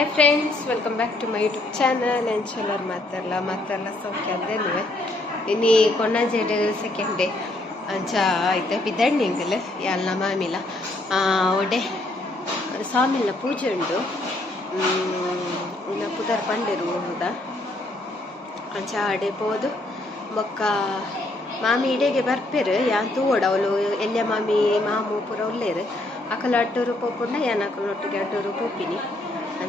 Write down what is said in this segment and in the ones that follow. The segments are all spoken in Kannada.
Hi friends welcome back to my YouTube channel ಚಲೋರ್ ಮಾತಾಡಲ್ಲ ಮಾತಾಡಲ್ಲ ಸೌಖ್ಯ ಅಂದೇನು ಇನ್ನಿ ಕೊನ್ನಜೆಡ್ ಸೆಕೆಂಡ್ ಡೇ ಅಂಚ ಐತೆ ಬಿದ್ದಣ್ಣಿಂಗಲ್ ಎಲ್ಲ ಮಾಮಿಲ ಒಡೆ ಸ್ವಾಮಿಲ ಪೂಜೆ ಉಂಡು ಇನ್ನು ಪುದರ್ ಪಂಡಿರು ಹೋದ ಅಂಚ ಅಡೆ ಪೋದು ಬೊಕ್ಕ ಮಾಮಿ ಇಡೆಗೆ ಬರ್ಪೇರು ಯಾನ್ ತೂವಡ ಅವಳು ಎಲ್ಯ ಮಾಮಿ ಮಾಮು ಪೂರ ಒಳ್ಳೇರು ಅಕಲ ಅಡ್ಡೂರು ಪೋಪುಂಡ ಯಾನ್ ಒಟ್ಟಿಗೆ ಅಡ್ಡೂರು ಪೋಪಿನಿ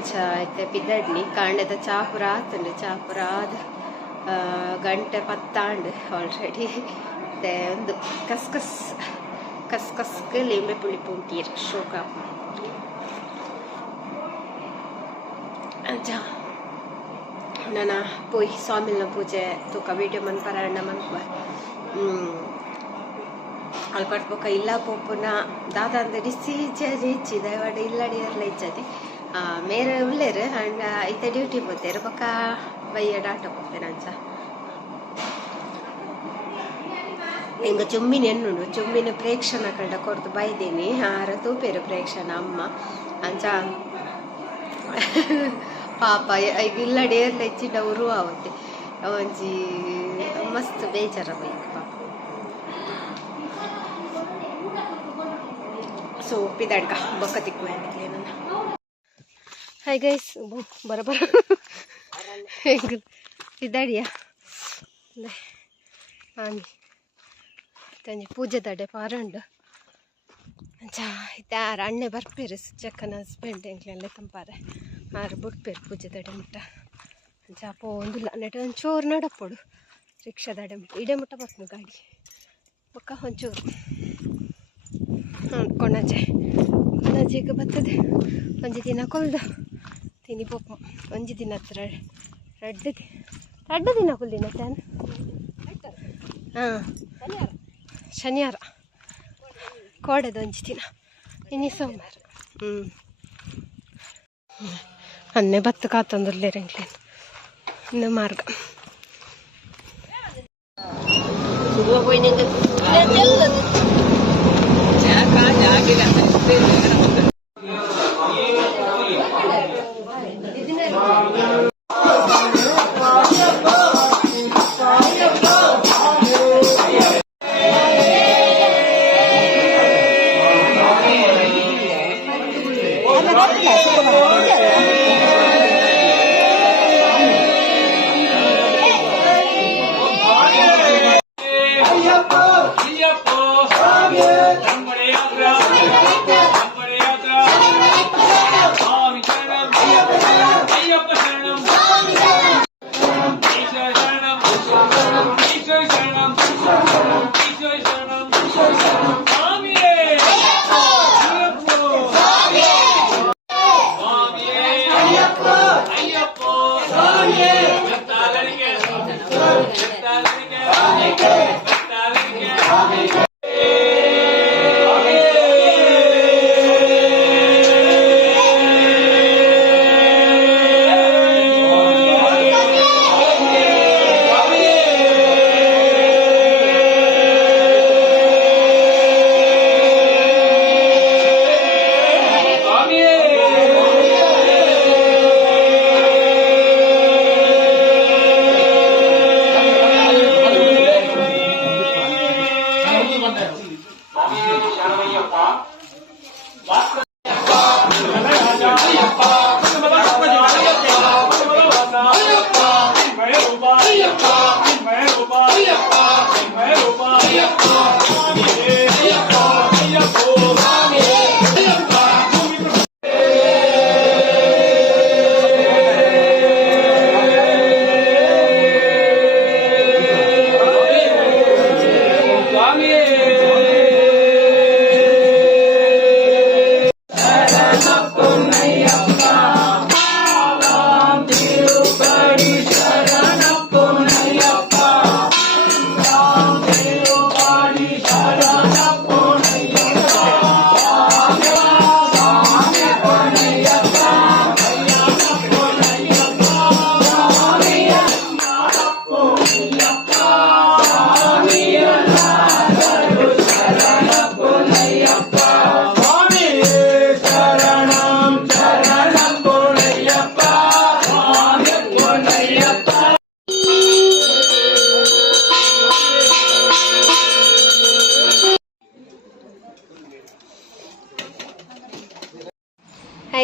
ಅಂಚ ಐತೆ ಬಿದ್ದಡ್ನಿ ಕಾಂಡೆದ ಚಾಪುರ ಆತುಂಡು ಚಾಪುರ ಆದ ಗಂಟೆ ಪತ್ತಾಂಡ್ ಆಲ್ರೆಡಿ ಮತ್ತೆ ಒಂದು ಕಸ್ಕಸ್ ಕಸ್ಕಸ್ಕ್ ಲಿಂಬೆ ಪುಳಿ ಪುಂಟೀರ್ ಶೋಕ. ಅಂಚ ನನ್ನ ಪೋಯ್ ಸ್ವಾಮಿನ ಪೂಜೆ ತೂಕ, ವಿಡಿಯೋ ಮನ್ ಪರಾಯಣ ಮನ್ಪ ಅಲ್ಪ ಇಲ್ಲ ಪೋಪುನ ದಾದ ಅಂದ ಡಿಸಿ ಇಚ್ಚದೆ ಇಚ್ಚಿದ ಇವಾಡ ಇಲ್ಲಡಿ ಇರ್ಲ ಇಚ್ಚದೆ ಮೇರೆ ಉಳ್ಳೇರು ಅಂಡ್ ಐತೆ ಡ್ಯೂಟಿ ಪೋತೇರು ಪಕ್ಕ ಬಯ್ಯ ಡಾಟ ಪೋತೇನೆ ಅಂಚ ಇಂಗ ಚುಮ್ಮಿನ ಎಣ್ಣುಂಡು ಚುಮ್ಮಿನ ಪ್ರೇಕ್ಷಣ ಕಂಡ ಕೊರ್ದು ಬೈದೇನಿ. ಆರ ತೂಪೇರು ಪ್ರೇಕ್ಷಣ ಅಮ್ಮ. ಅಂಚ ಪಾಪ ಈಗ ಇಲ್ಲಡೆ ಎಲ್ಲ ಹೆಚ್ಚಿಂಡ ಉರು ಆವತ್ತೆ ಒಂಜಿ ಮಸ್ತ್ ಬೇಜಾರ ಬೈಕ್ ಪಾಪ. ಸೊ ಪಿದಾಡ್ಕ ಬೊಕ್ಕ ತಿಕ್ಕು ನನ್ನ ಹಾಯ್ ಗೈಸ್ ಬರಬರ ಇದ್ದಾಡಿಯಾ ಆಮಿ ತಂಜಿ ಪೂಜೆ ತಡೆ ಪಾರಂಡು ಚಾ ಯಾರ ಅಣ್ಣೆ ಬರ್ಪೇರು ಚಕ್ಕನ ಹಸ್ಬೆಂಡ್ ಎಂಕ್ಲೆಲ್ಲ ತಂಪಾರೆ ಆರು ಬಿಡ್ಪೇರು ಪೂಜೆ ತಡೆ ಮುಟ್ಟ ಚಾ ಪೋಂದಿಲ್ಲ ನೆಟ ಒಂಚೂರು ನಡಪೋಡು ರಿಕ್ಷಾ ದಡೆ ಮುಟ್ಟ ಇಡೆ ಮುಟ್ಟ ಬರ್ತೀನಿ ಗಾಡಿ ಪಕ್ಕ ಒಂಚೂರು ಕೊಣಜೆ ಕೊಣಜೆಗೆ ಬರ್ತದೆ ಒಂಜಿ ದಿನ ಕೊಲ್ದು ತಿನಿ ಪೋಪ. ಒಂಜಿ ದಿನ ಹತ್ರ ರಡ್ಡು ರಡ್ಡು ದಿನ ಕೊಲ್ಲಿನ ತಾನು ಹಾಂ. ಶನಿವಾರ. ಕೋಡದ ಒಂಜಿ ದಿನ. ಇನಿ ಸೋಮವಾರ. ಹ್ಞೂ ಅನ್ನೆ ಭತ್ತ ಕಾತಂದುರ್ಲೇರಂಗ್ಲೇನು ಇನ್ನು ಮಾರ್ಗ. ಜಾಗ ಸ್ವಾಮಿ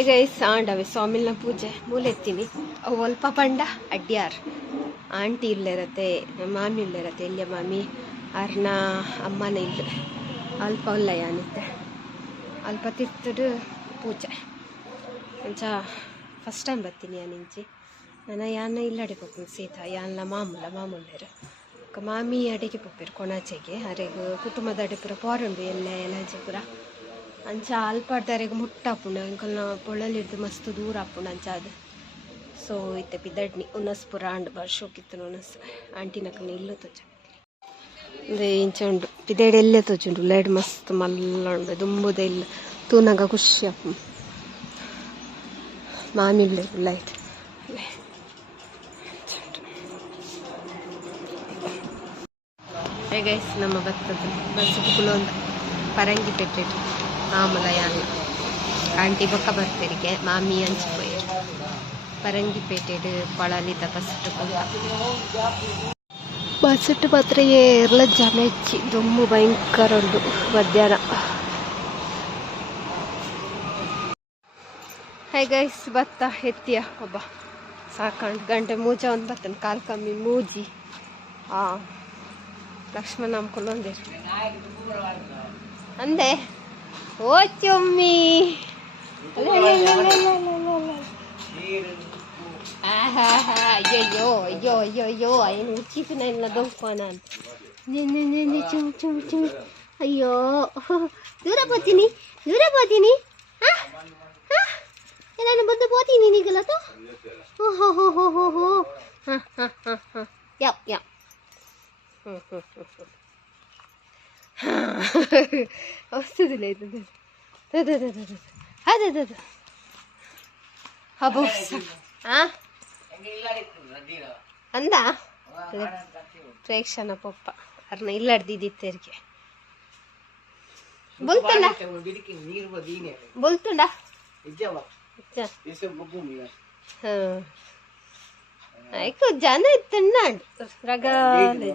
ಗೈಸ್ ಆಂಡವೆ ಸ್ವಾಮಿನ ಪೂಜೆ. ಮೂಲೆತ್ತೀನಿ. ಅವು ಅಲ್ಪ ಪಂಡ, ಅಡ್ಯಾರ್. ಆಂಟಿ ಇಲ್ಲಿರತ್ತೆ ಮಾಮಿ ಇಲ್ಲಿರತ್ತೆ. ಇಲ್ಲಿಯ ಮಾಮಿ? ಅರ್ನ ಅಮ್ಮನ ಇಲ್ಲ. ಅಲ್ಪ ಉಲ್ಲಯ ಅನ್ನತ್ತೆ ಅಲ್ಪ ತಿರ್ತಡು ಪೂಜೆ. ಅಂಚ ಫಸ್ಟ್ ಟೈಮ್ ಬರ್ತೀನಿ ಯಾನಿಂಚಿ ನಾನು ಯಾನ ಇಲ್ಲಡೆ ಪೋಪುನು ಸೀತಾ. ಯಾನ್ಲ ಮಾಮೂಲ ಮಾಮೂಲ್ಯರು ಬೊಕ ಮಾಮಿ ಅಡಿಗೆ ಪೋಪಿರು ಕೊಣಾಚೆಗೆ. ಅರೆಗ್ ಕುಟುಂಬದ ಅಡಿಪುರ ಪೂರ ಪೋರುಂಡು ಎಲ್ಲ ಎಲಾಜಿ ಪೂರ. ಅಂಚ ಅಲ್ಪಾಡ್ದಾರೆಗ್ ಮುಟ್ಟಾಪುಂಡು ಅಂಕಲ್ನ ಪೊಳಲಿಡ್ದು ಮಸ್ತ್ ದೂರ ಆಪುಂಡು ಅಂಚ ಅದು. ಸೊ ಇತ್ತೆ ಪಿದಡ್ನಿ ಉನಸ್ ಪುರ ಆಂಡ್ ಬರ್ಶೋಕಿತ್ತು ಉನಸ್ ಆಂಟಿನಕಲ್ನ ಇಲ್ಲು ಅಂದ್ರೆ ಇಂಚ ಉಂಡು ಪಿದೆಡ್ ಎಲ್ಲೇ ತೋಜುಂಡು ಲೈಡ್ ಮಸ್ತ್ ಮಲ್ಲ ಉಂಡು ದುಂಬುದ ಇಲ್ಲ, ತೂನಗ ಖುಷಿ ಮಾಮಿಲ್ಲೆ ಲೈಟ್ ಗೈಸ್ ನಮ್ಮ ಭತ್ತದ ಬಸ್ ಕುಲೊಂದು, ಪರಂಗಿ ಪೆಟ್ಟಿಟ್ಟು ಮಾಮೂಲ ಯಾನ ಆಂಟಿ ಬೊಕ್ಕ ಬರ್ತಿರಿಗೆ ಮಾಮಿ ಹಂಚಿಪೋಯರು ಪರಂಗಿ ಪೇಟೆಡ್ ಪಳಲಿದ ಫಸ್ಟ್ ಬಸ್ಸಿಟ್ಟು ಮಾತ್ರ ಏರ್ಲ ಜನ ಹೆಚ್ಚಿ. ದುಮ್ಮು ಭಯಂಕರ ಉಂಟು ಮಧ್ಯಾಹ್ನ. ಹೈ ಗೈಸ್ ಬತ್ತ ಎತ್ತಿಯ ಒಬ್ಬ. ಸಾಕಂಡು ಗಂಟೆ ಮೂಜ ಒಂದು ಬತ್ತನ ಕಾಲು ಕಮ್ಮಿ ಮೂಜಿ. ಆ ಲಕ್ಷ್ಮಣ ನಮ್ಕೊಳ್ಳೊಂದಿರು ಅಂದೆ Ochumi. Ahaha, yo yo yo yo yo, ayo chief na yung ladong kanan. Ne ne ne ne chum chum chum. Ayo, dura potini, dura potini. Ha? Ha? Ilan ba to potini ni gala to? oh oh oh oh oh Ha ha ha ha. Yap yap. వస్తుందిలే ఇది అదే అదే అబ్బో ಅಂದ ಪ್ರೇಕ್ಷಣ ಪಪ್ಪ ಅರ್ನ ಇಲ್ಲಡ್ದಿದ್ದಿತ್ತೇರಿಗೆ ಬೊಲ್ತುಂಡ ಬೊಲ್ತುಂಡ ಹಾಂ ಆಯ್ತು ಜನ ಇತ್ತಣ್ಣಾಂಡು ರಗಾಲೆ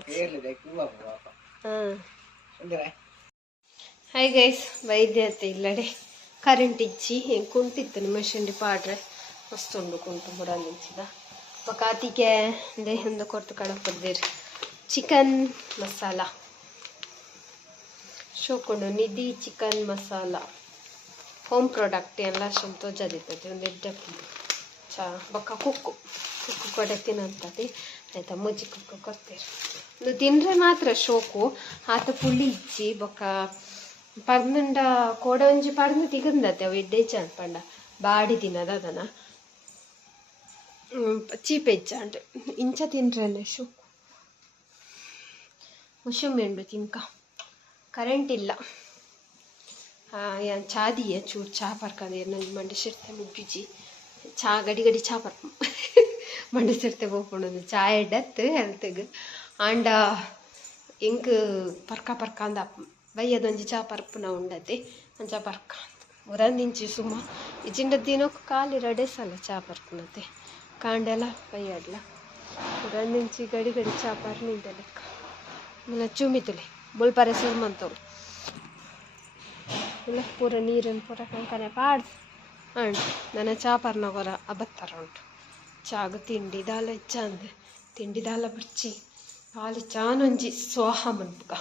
ಹಾಂ ಹಾಯ್ ಗೈಸ್ ವೈದ್ಯತೆ ಇಲ್ಲಡೆ ಕರೆಂಟ್ ಇಚ್ಚಿ ಹೆಂಗೆ ಕುಂತಿತ್ತು ಶಂಡಿ ಪಾಡ್ರೆ? ಮಸ್ತ್ ಉಂಡು ಕುಂಟು ಬುಡ ನಿಂತಿದ. ಕಾತಿಗೆ ದೇಹಂದು ಕೊರ್ತು ಕಡಪದ್ದಿರಿ chicken masala. ಶೋಕೊಂಡು Nidhi chicken masala. Home product ಎಲ್ಲ ಸಂತೋಷದಿರ್ತದೆ ಒಂದು ಎಡ್ಡೆ ಚಾ ಬೊಕ್ಕ ಕುಕ್ಕು ಕುಕ್ಕು ಕೊಡೆ ತಿನ್ನಂತది ಆಯ್ತಾ ಮುಜ್ಜಿ ಕುಕ್ಕು ಕೊಡ್ತೀರಿ ಇದು ತಿಂದ್ರೆ ಮಾತ್ರ ಶೋಕು ಆತ ಪುಳ್ಳಿ ಇಚ್ಚಿ ಬೊಕ್ಕ ಪರ್ನಂಡ ಕೋಡಂಜಿ ಪರ್ನ ತಿಗಂದತ್ತೆ ಅವು ಎಡ್ಡೆ ಚಂದ ಪಂಡ ಬಾಡಿ ದಿನದ ಅದನ್ನ ಚೀಪ್ ಹೆಚ್ಚ ಇಂಚ ತಿಂದ್ರೆ ಶೋಕು ಮುಷುಮೆಂಡು ತಿನ್ಕ ಕರೆಂಟ್ ಇಲ್ಲ ಚಾದಿಯ ಚೂರು ಚಾ ಪರ್ಕಂದು ನನ್ನ ಮಂಡಿ ಸಿರ್ತೆ ಮುಗ್ಗಿಜಿ ಚಾ, ಗಡಿ ಗಡಿ ಚಾ ಪರ್ಪ ಮಂಡಿ ಸಿರ್ತೆ ಹೋಗ್ಕೊಂಡು ಚಾ ಎಡತ್ತು ಹೆಲ್ತಿಗೆ ಆಂಡ ಹಿಂಗ ಪರ್ಕ ಪರ್ಕ ಅಂದ. ಬಯ್ಯದೊಂಜಿ ಚಾ ಪರ್ಪುನ ಉಂಡತೆ. ಅಂಚ ಪರ್ಕ ಉರಂದಿಂಚಿ ಸುಮ್ಮ ಇಜಿಂಡ ದಿನಕ್ಕೆ ಕಾಲಿ ರಡೆ ಸಲ ಚಾ ಪರ್ಪುನತೆ ಕಾಂಡೆಲ್ಲ ಬಯ್ಯಡ್ಲ ಉರಂದಿಂಚಿ ಗಡಿ ಗಡಿ ಚಾ ಪರ್ನಿಂದ ಲೆಕ್ಕ ಚುಮಿತುಲೆ ಬುಲ್ಪರೆ ಸುರ್ಮಂತವು ಇಲ್ಲ, ಪೂರ ನೀರನ್ನು ಪೂರ ಕಂಕನೆ ಪಾಡ್ ಅಂಡ್ ನನ್ನ ಚಾ ಪರ್ನ ಹೊರ ಅಬತ್ತರ ಉಂಟು. ಚಾಗ ತಿಂಡಿ ದಾಲ ಚಂದ ತಿಂಡಿ ದಾಲ ಬರ್ಚಿ. ಪಾಲಿ ಚಾನೊಂಜಿ ಸ್ವಾಹ ಮನ್ಪುಗ